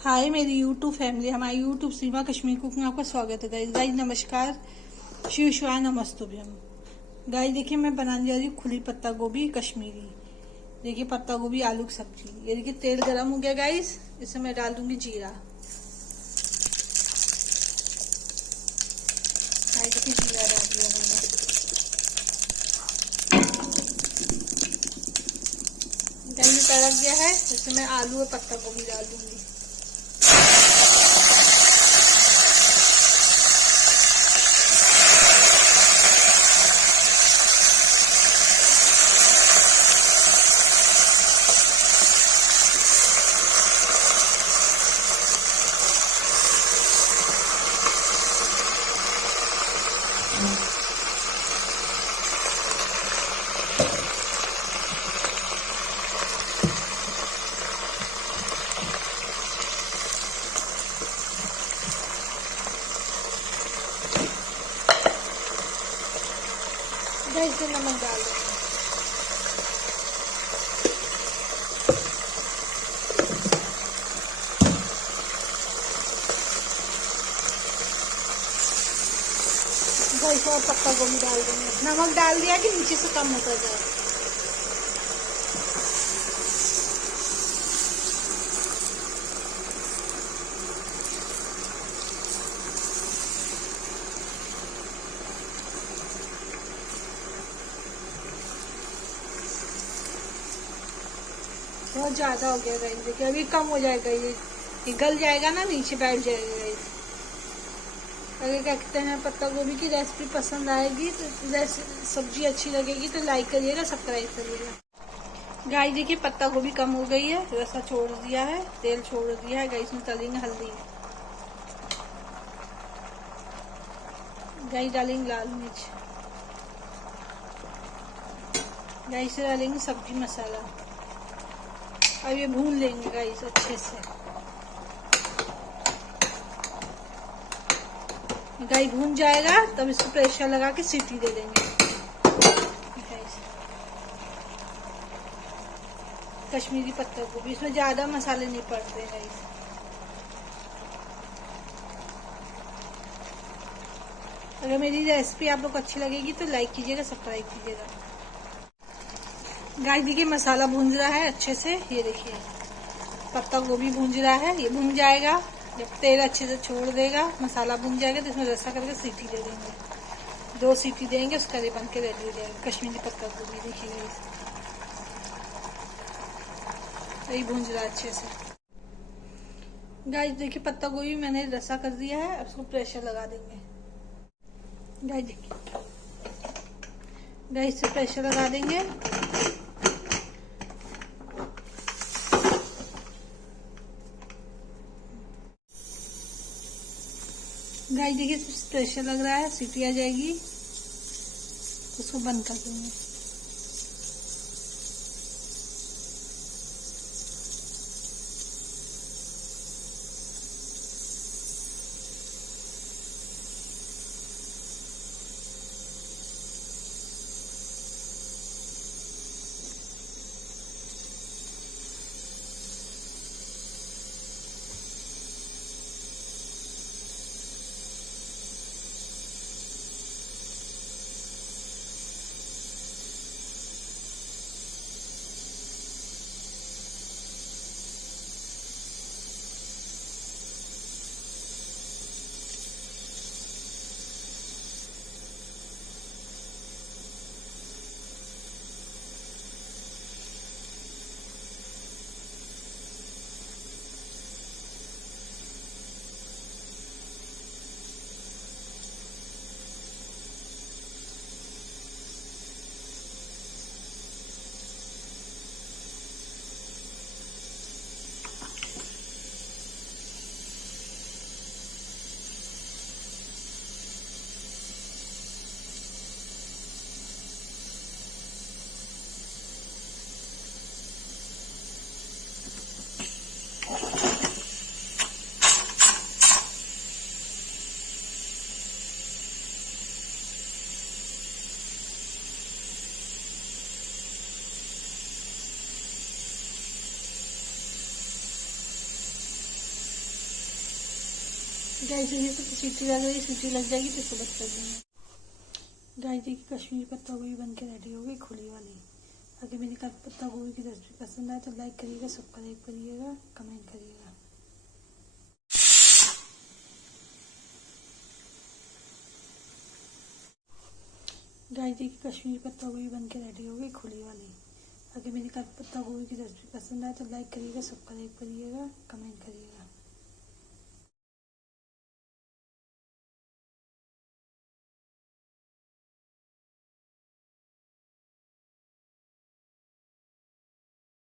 हाय मेरी YouTube family, हमारी YouTube सीमा Kashmir cooking आपका स्वागत है गाइस। गाइस नमस्कार, शिव शिवाय नमस्तुभ्यम। गाइस देखिए मैं बनाने जा रही हूँ खुली पत्ता गोभी कश्मीरी। देखिए पत्ता गोभी आलू की सब्जी। ये देखिए तेल गरम हो गया गाइस, इसमें मैं डाल दूंगी जीरा। देखिए जीरा डाल दिया मैंने। गाइस तड़क गया है, इसमें मैं आलू और पत्ता गोभी डाल दूंगी। गाइस नमक डाल देंगे। गाइस और पत्ता गोभी डाल देंगे। नमक डाल दिया कि नीचे से कम होता जाए। बहुत ज्यादा हो गया गाइस, देखिए अभी कम हो जाएगा। ये गल जाएगा ना, नीचे बैठ जाएगा गाइस। अगर क्या कहते हैं पत्ता गोभी की रेसिपी पसंद आएगी तो सब्जी अच्छी लगेगी तो लाइक करिएगा, सब्सक्राइब करिएगा। गाइस देखिए पत्ता गोभी कम हो गई है, रसा छोड़ दिया है, तेल छोड़ दिया है गाइस। में डालेंगे हल्दी, गाइस डालेंगे लाल मिर्च, गाइस डालेंगे सब्जी मसाला। अब ये भून लेंगे गाइस अच्छे से। गाइस भून जाएगा तब इसको प्रेशर लगा के सीटी दे देंगे। कश्मीरी पत्ता गोभी, इसमें ज्यादा मसाले नहीं पड़ते गाइस। अगर मेरी रेसिपी आप लोग को अच्छी लगेगी तो लाइक कीजिएगा, सब्सक्राइब कीजिएगा। गाइस देखिए मसाला भून रहा है अच्छे से। ये देखिए पत्ता गोभी भून रहा है, ये भून जाएगा जब तेल अच्छे से छोड़ देगा, मसाला भून जाएगा तो इसमें रसा करके सीटी दे देंगे। 2 सीटी देंगे, उसका ये बन के रेडी हो जाएगा कश्मीरी पत्ता गोभी। देखिए यही भून रहा है अच्छे से। गाइस देखिए पत्ता गोभी मैंने रसा कर दिया है, अब इसको प्रेशर लगा देंगे। गाइस देखिए गाइस से प्रेशर लगा देंगे। गाइस देखिए प्रेशर लग रहा है, सीटी आ जाएगी, उसको बंद कर देंगे। गाइस ये तो सीटी लग रही, सीटी लग जाएगी तो सुबह कर देंगे। गाइस की कश्मीरी पत्ता गोभी बन के रेडी हो गई, खुली वाली। अगर मेरी पत्ता गोभी की रेसिपी पसंद आए तो लाइक करिएगा, सब्सक्राइब करिएगा, कमेंट करिएगा। गाइस की कश्मीरी पत्ता गोभी बन के रेडी हो गई, खुली वाली। अगर मेरी पत्ता गोभी की रेसिपी पसंद आए तो लाइक करिएगा, सब्सक्राइब करिएगा, कमेंट करिएगा।